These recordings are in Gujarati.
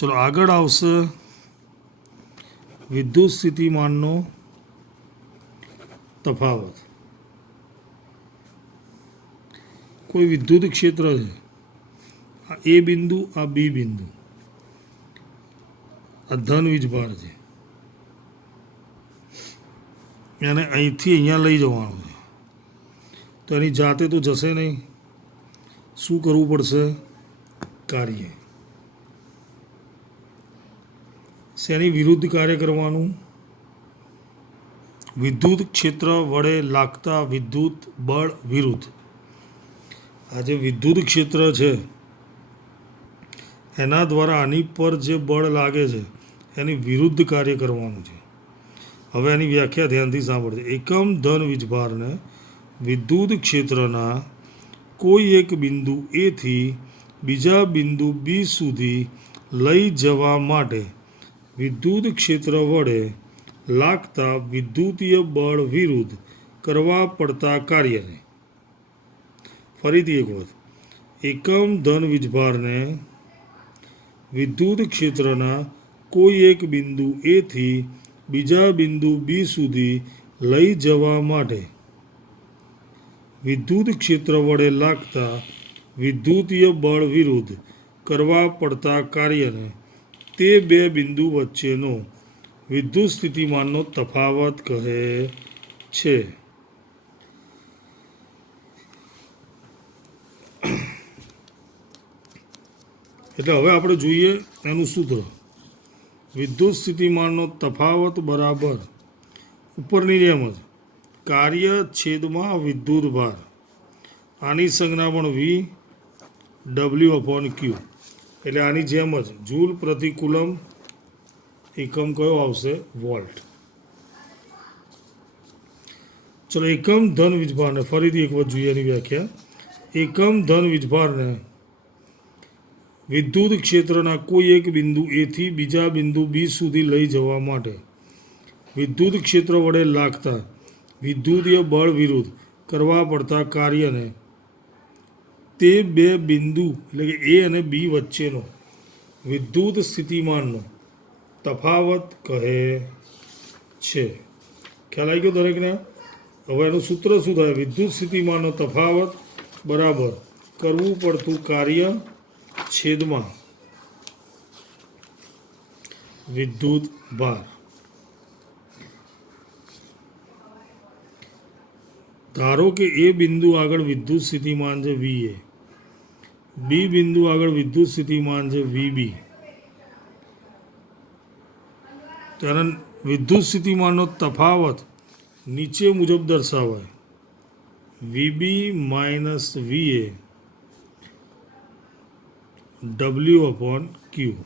चलो આગળ આવશે વિદ્યુત સ્થિતિમાનનો તફાવત. કોઈ વિદ્યુત ક્ષેત્ર છે, આ એ બિંદુ, આ બી બિંદુ, આ ધન વીજભાર છે, એને અહીંથી અહીંયા લઈ જવાનું છે. તો એની જાતે તો જશે નહીં. શું કરવું પડશે? કાર્ય. શેની વિરુદ્ધ કાર્ય કરવાનું? વિદ્યુત ક્ષેત્ર વડે લાગતા વિદ્યુત બળ વિરુદ્ધ. આ જે વિદ્યુત ક્ષેત્ર છે એના દ્વારા આની પર જે બળ લાગે છે એની વિરુદ્ધ કાર્ય કરવાનું છે. હવે એની વ્યાખ્યા ધ્યાનથી સાંભળજો. એકમ ધન વીજભારને વિદ્યુત ક્ષેત્રના કોઈ એક બિંદુ એથી બીજા બિંદુ બી સુધી લઈ જવા માટે વિદ્યુત ક્ષેત્ર વડે લાગતા વિદ્યુતીય બળ વિરુદ્ધ કરવા પડતા કાર્યને. ફરીથી એક વખત. એકમ ધન વીજભારને વિદ્યુત ક્ષેત્રના કોઈ એક બિંદુ એથી બીજા બિંદુ બી સુધી લઈ જવા માટે વિદ્યુત ક્ષેત્ર વડે લાગતા વિદ્યુતીય બળ વિરુદ્ધ કરવા પડતા કાર્યને તે બે બિંદુ વચ્ચેનો વિદ્યુત સ્થિતિમાનનો તફાવત કહે છે. એટલે હવે આપણે જોઈએ એનું સૂત્ર. વિદ્યુત સ્થિતિમાનનો તફાવત બરાબર ઉપરની જેમ જ કાર્ય છેદમાં વિદ્યુત ભાર. આની સંજ્ઞા પણ વી ડબલ્યુ અપોન ક્યુ. એટલે આની જેમ જ જૂલ પ્રતિ કુલમ. એકમ કયો આવશે? વોલ્ટ. ચલો એકમ ધન વીજભારને ફરીથી એક વખત જોઈએ એની વ્યાખ્યા. એકમ ધન વીજભારને વિદ્યુત ક્ષેત્રના કોઈ એક બિંદુ એથી બીજા બિંદુ બી સુધી લઈ જવા માટે વિદ્યુત ક્ષેત્ર વડે લાગતા વિદ્યુતીય બળ વિરુદ્ધ કરવા પડતા કાર્યને તે બે બિંદુ એટલે કે એ અને બી વચ્ચેનો વિદ્યુત સ્થિતિમાનનો તફાવત કહે છે. ખ્યાલ આવી ગયો દરેકને? હવે એનું સૂત્ર શું થાય? વિદ્યુત સ્થિતિમાનનો તફાવત બરાબર કરવું પડતું કાર્ય છેદમાં વિદ્યુત ભાર. ધારો કે એ બિંદુ આગળ વિદ્યુત સ્થિતિમાન છે વી એ, બી બિંદુ આગળ વિદ્યુત સ્થિતિમાન છે વીબી. ત્યારે વિદ્યુત સ્થિતિમાનનો તફાવત નીચે મુજબ દર્શાવાય. વીબી માઇનસ વીએ ડબલ્યુ અપોન ક્યુ.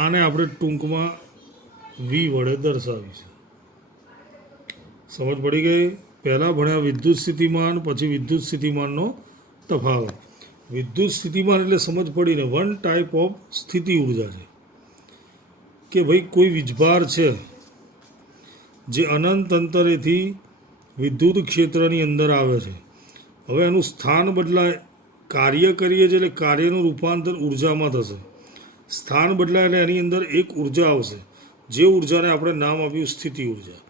આને આપણે ટૂંકમાં વી વડે દર્શાવીશું. સમજ પડી ગઈ? પહેલાં ભણ્યા વિદ્યુત સ્થિતિમાન, પછી વિદ્યુત સ્થિતિમાનનો તફાવત. વિદ્યુત સ્થિતિમાન એટલે સમજ પડીને વન ટાઈપ ઓફ સ્થિતિ ઉર્જા છે કે ભાઈ કોઈ વીજભાર છે જે અનંત અંતરેથી વિદ્યુત ક્ષેત્રની અંદર આવે છે. હવે એનું સ્થાન બદલાય, કાર્ય કરીએ છીએ એટલે કાર્યનું રૂપાંતર ઉર્જામાં થશે. સ્થાન બદલાય એટલે એની અંદર એક ઉર્જા આવશે, જે ઉર્જાને આપણે નામ આપ્યું સ્થિતિ ઉર્જા.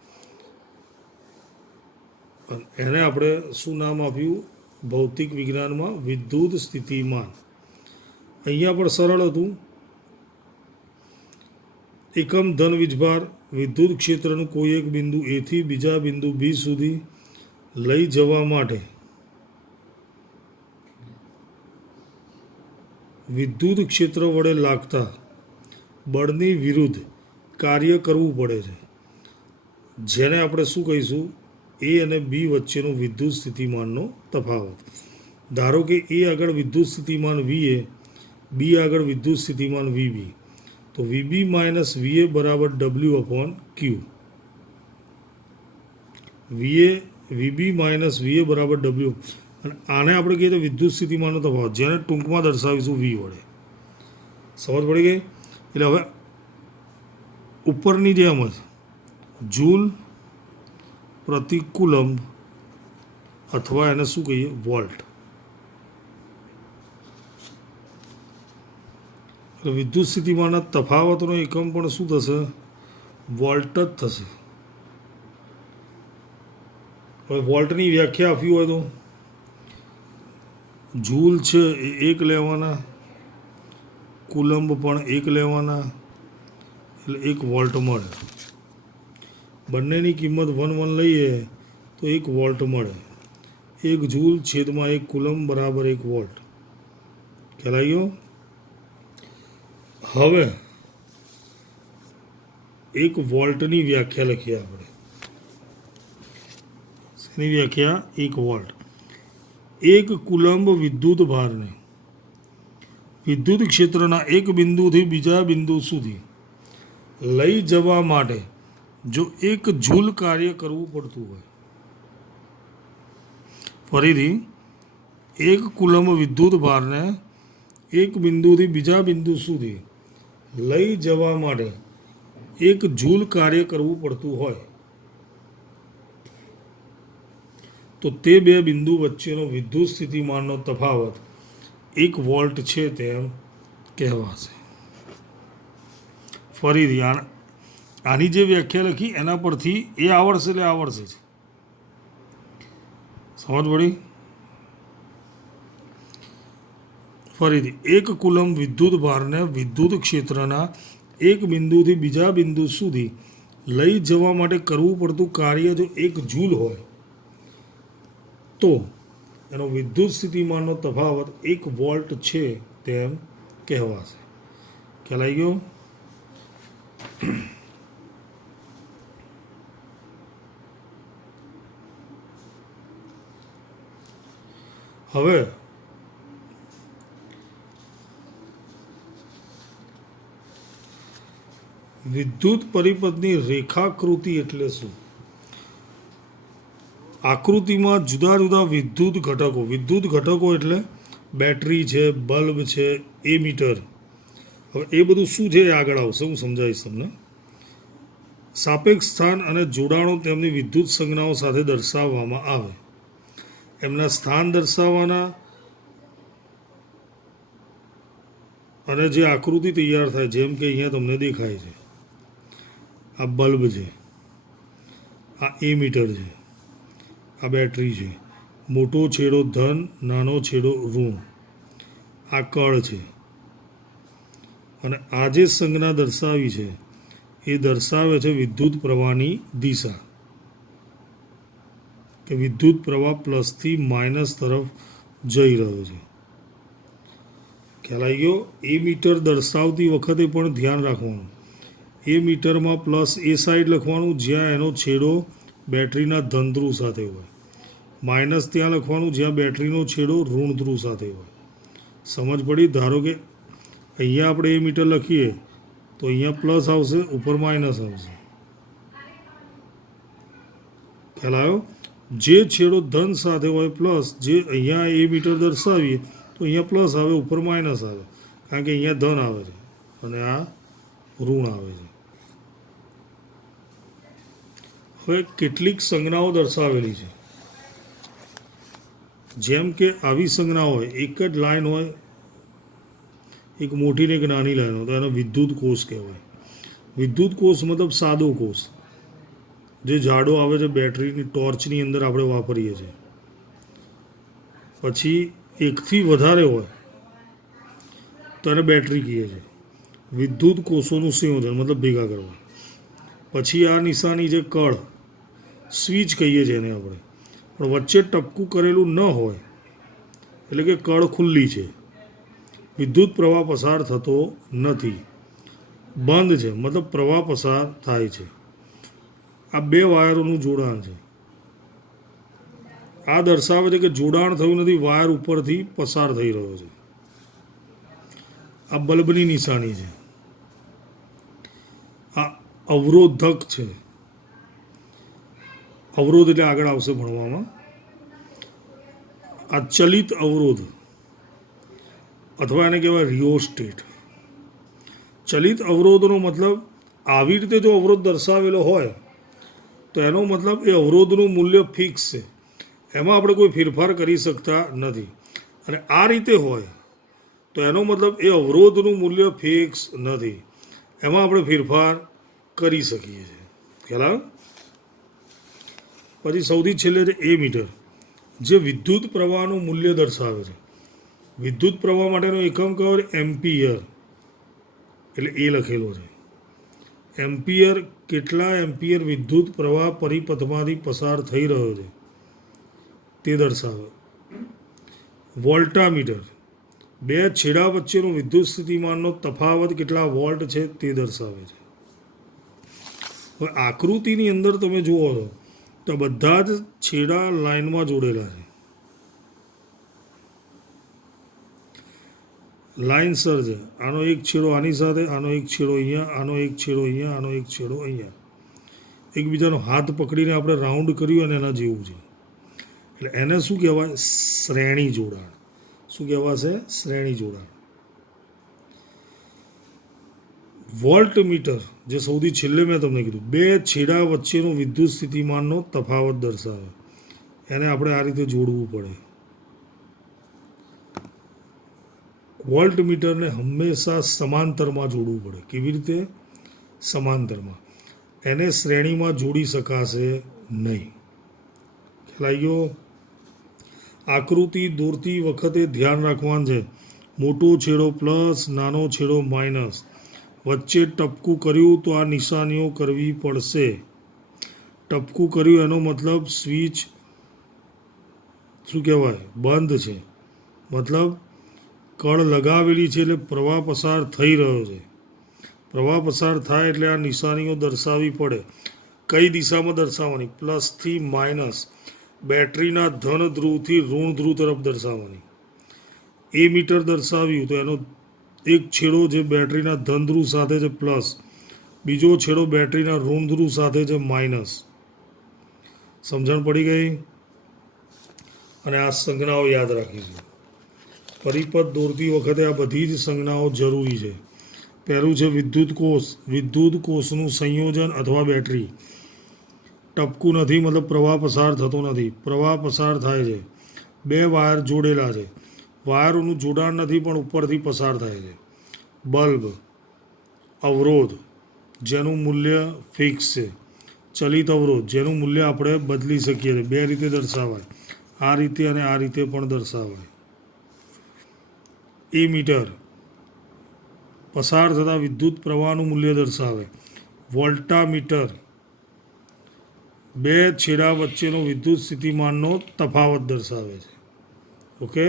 એને આપણે શું નામ આપ્યું ભૌતિક વિજ્ઞાનમાં? વિદ્યુત સ્થિતિમાન. અહીંયા પણ સરળ હતું. એકમ ધન વીજભાર વિદ્યુત ક્ષેત્રનું કોઈ એક બિંદુ એથી બીજા બિંદુ બી સુધી લઈ જવા માટે વિદ્યુત ક્ષેત્ર વડે લાગતા બળની વિરુદ્ધ કાર્ય કરવું પડે છે, જેને આપણે શું કહીશું? એ અને બી વચ્ચેનો વિદ્યુત સ્થિતિમાનનો તફાવત. ધારો કે એ આગળ વિદ્યુત સ્થિતિમાન વી એ, બી આગળ વિદ્યુત સ્થિતિમાન વીબી. તો વીબી માઇનસ વીએ બરાબર W upon Q. VB minus VA બરાબર ડબલ્યુ. અને આને આપણે કહીએ તો વિદ્યુત સ્થિતિમાનનો તફાવત, જેને ટૂંકમાં દર્શાવીશું વી વડે. સમજ પડી ગઈ? એટલે હવે ઉપરની જેમ જ જૂલ પ્રતિ કુલમ અથવા એને શું કહીએ? વોલ્ટ. એટલે વિદ્યુત સ્થિતિમાનના તફાવતનો એકમ પણ શું થશે? વોલ્ટ જ થશે. હવે વોલ્ટની વ્યાખ્યા આપી હોય તો જૂલ છે એ 1 લેવાના, કુલંબ પણ 1 લેવાના, એટલે 1 વોલ્ટ મળે. બંનેની કિંમત 1 લઈએ તો 1 વોલ્ટ મળે. 1 જૂલ છેદમાં 1 કુલંબ બરાબર 1 વોલ્ટ. ખ્યાલ આવી ગયો? હવે 1 વોલ્ટની વ્યાખ્યા લખીએ આપણે. શેની વ્યાખ્યા? 1 વોલ્ટ. 1 કુલંબ વિદ્યુત ભારને વિદ્યુત ક્ષેત્રના એક બિંદુથી બીજા બિંદુ સુધી લઈ જવા માટે જો 1 જૂલ કાર્ય કરવું પડતું હોય. ફરીથી 1 કુલંબ વિદ્યુત ભારને એક બિંદુથી બીજા બિંદુ સુધી લઈ જવા માટે 1 જૂલ કાર્ય કરવું પડતું હોય તો તે બે બિંદુ વચ્ચેનો વિદ્યુત સ્થિતિમાનનો તફાવત 1 વોલ્ટ છે તેમ કહેવાશે. ફરીથી આની જે વ્યાખ્યા લખી એના પરથી એ આવડશે એટલે આવડશે જ. સમજ પડી? ફરીથી 1 કુલંબ વિદ્યુત ભારને વિદ્યુત ક્ષેત્રના એક બિંદુથી બીજા બિંદુ સુધી લઈ જવા માટે કરવું પડતું કાર્ય જો 1 જૂલ હોય તો એનો વિદ્યુત સ્થિતિમાનનો તફાવત 1 વોલ્ટ છે તેમ કહેવાશે. ખ્યાલ આવી ગયો? હવે વિદ્યુત પરિપથની રેખાકૃતિ એટલે શું? આકૃતિમાં જુદા જુદા વિદ્યુત ઘટકો એટલે બેટરી છે, બલ્બ છે, એમીટર. હવે એ બધું શું છે એ આગળ આવશે, હું સમજાવીશ તમને. સાપેક્ષ સ્થાન અને જોડાણો તેમની વિદ્યુત સંજ્ઞાઓ સાથે દર્શાવવામાં આવે. એમના સ્થાન દર્શાવવાના અને જે આકૃતિ તૈયાર થાય, જેમ કે અહીંયા તમને દેખાય છે, આ બલ્બ છે, આ એમીટર છે, આ બેટરી છે, મોટો છેડો ધન, નાનો છેડો ઋણ, આ કળ છે, અને આ જે સંજ્ઞા દર્શાવી છે એ દર્શાવે છે વિદ્યુત પ્રવાહની દિશા, કે વિદ્યુત પ્રવાહ પ્લસથી માઇનસ તરફ જઈ રહ્યો છે. ખ્યાલ આવી ગયો? એ મીટર દર્શાવતી વખતે પણ ધ્યાન રાખવાનું, એ મીટરમાં પ્લસ એ સાઈડ લખવાનું જ્યાં એનો છેડો બેટરીના ધન ધ્રુવ સાથે હોય, માઇનસ ત્યાં લખવાનું જ્યાં બેટરીનો છેડો ઋણ ધ્રુવ સાથે હોય. સમજ પડી? ધારો કે અહીંયા આપણે એ મીટર લખીએ તો અહીંયા પ્લસ આવશે, ઉપર માઇનસ આવશે. ખ્યાલ આવ્યો? જે છેડો ધન સાથે હોય પ્લસ, જે અહીંયા એ મીટર દર્શાવીએ તો અહીંયા પ્લસ આવે, ઉપર માઇનસ આવે, કારણ કે અહીંયા ધન આવે છે અને આ ઋણ આવે છે. હવે કેટલીક સંજ્ઞાઓ દર્શાવેલી છે, જેમ કે આવી સંજ્ઞા હોય, એક જ લાઈન હોય, એક મોટી ને એક નાની લાઈન હોય, તો એનો વિદ્યુત કોષ કહેવાય. વિદ્યુત કોષ મતલબ સાદો કોષ, જે જાડો આવે છે, બેટરીની ટોર્ચની અંદર આપણે વાપરીએ છીએ. પછી એકથી વધારે હોય તો એને બેટરી કહીએ છીએ. વિદ્યુત કોષોનું સંયોજન મતલબ ભેગા કરવા. પછી આ નિશાની જે કળ, સ્વિચ કહીએ છીએ એને આપણે, પણ વચ્ચે ટપકું કરેલું ન હોય એટલે કે કળ ખુલ્લી છે, વિદ્યુત પ્રવાહ પસાર થતો નથી. બંધ છે મતલબ પ્રવાહ પસાર થાય છે. આ બે વાયરોનું જોડાણ છે. આ દર્શાવે છે કે જોડાણ થયું નથી, વાયર ઉપરથી પસાર થઈ રહ્યો છે. આ બલ્બની નિશાની છે. આ અવરોધક છે. અવરોધ એટલે આગળ આવશે ભણવામાં. આ ચલિત અવરોધ અથવા એને કહેવાય રિયોસ્ટેટ. ચલિત અવરોધનો મતલબ આવી રીતે જો અવરોધ દર્શાવેલો હોય તો એનો મતલબ એ અવરોધનું મૂલ્ય ફિક્સ છે, એમાં આપણે કોઈ ફેરફાર કરી શકતા નથી. અને આ રીતે હોય તો એનો મતલબ એ અવરોધનું મૂલ્ય ફિક્સ નથી, એમાં આપણે ફેરફાર કરી શકીએ છીએ. ખ્યાલ આવે? પછી સૌથી છેલ્લે છે એ મીટર, જે વિદ્યુત પ્રવાહનું મૂલ્ય દર્શાવે છે. વિદ્યુત પ્રવાહ માટેનો એકમ કયો છે? એમ્પિયર. એટલે એ લખેલો છે. એમ્પિયર, કેટલા એમ્પિયર વિદ્યુત પ્રવાહ પરિપથમાંથી પસાર થઈ રહ્યો છે તે દર્શાવે. વોલ્ટામીટર, બે છેડા વચ્ચેનો વિદ્યુત સ્થિતિમાનનો તફાવત કેટલા વોલ્ટ છે તે દર્શાવે છે. હવે આકૃતિની અંદર તમે જુઓ છો તો બધા જ છેડા લાઇનમાં જોડેલા છે, લાઇનસર છે. આનો એક છેડો આની સાથે, આનો એક છેડો અહીંયા, આનો એક છેડો અહીંયા, આનો એક છેડો અહીંયા. એકબીજાનો હાથ પકડીને આપણે રાઉન્ડ કર્યું અને એના જેવું છે. એટલે એને શું કહેવાય? શ્રેણી જોડાણ. શું કહેવાશે? શ્રેણી જોડાણ. વોલ્ટ મીટર, જે સૌથી છેલ્લે મેં તમને કીધું, બે છેડા વચ્ચેનો વિદ્યુત સ્થિતિમાનનો તફાવત દર્શાવે. એને આપણે આ રીતે જોડવું પડે. વોલ્ટ મીટરને હંમેશા સમાંતરમાં જોડવું પડે. કેવી રીતે? સમાંતરમાં. એને શ્રેણીમાં જોડી શકાશે નહીં. ખ્યાલ આવી ગયો? આકૃતિ દોરતી વખતે ધ્યાન રાખવાનું છે. મોટો છેડો પ્લસ, નાનો છેડો માઇનસ, વચ્ચે ટપકું કર્યું તો આ નિશાનીઓ કરવી પડશે. ટપકું કર્યું એનો મતલબ સ્વિચ શું કહેવાય? બંધ છે. મતલબ કળ લગાવેલી છે એટલે પ્રવાહ પસાર થઈ રહ્યો છે. પ્રવાહ પસાર થાય એટલે આ નિશાનીઓ દર્શાવવી પડે. કઈ દિશામાં દર્શાવવાની? પ્લસથી માઇનસ. બેટરીના ધન ધ્રુવથી ઋણ ધ્રુવ તરફ દર્શાવવાની. એ મીટર દર્શાવ્યું તો એનો એક છેડો જે બેટરીના ધન ધ્રુવ સાથે છે પ્લસ, બીજો છેડો બેટરીના ઋણ ધ્રુવ સાથે છે માઇનસ. સમજણ પડી ગઈ? અને આ સંજ્ઞાઓ યાદ રાખીશું. પરિપથ દોરતી વખતે આ બધી જ સંજ્ઞાઓ જરૂરી છે. પહેલું છે વિદ્યુત કોષ. વિદ્યુત કોષનું સંયોજન અથવા બેટરી. ટપકું નથી મતલબ પ્રવાહ પસાર થતો નથી. પ્રવાહ પસાર થાય છે. બે વાયર જોડેલા છે. વાયરોનું જોડાણ નથી પણ ઉપરથી પસાર થાય છે. બલ્બ. અવરોધ, જેનું મૂલ્ય ફિક્સ છે. ચલિત અવરોધ, જેનું મૂલ્ય આપણે બદલી શકીએ છીએ. બે રીતે દર્શાવાય, આ રીતે અને આ રીતે પણ દર્શાવાય. એ મીટર પસાર થતા વિદ્યુત પ્રવાહનું મૂલ્ય દર્શાવે. વોલ્ટામીટર બે છેડા વચ્ચેનો વિદ્યુત સ્થિતિમાનનો તફાવત દર્શાવે છે. ઓકે.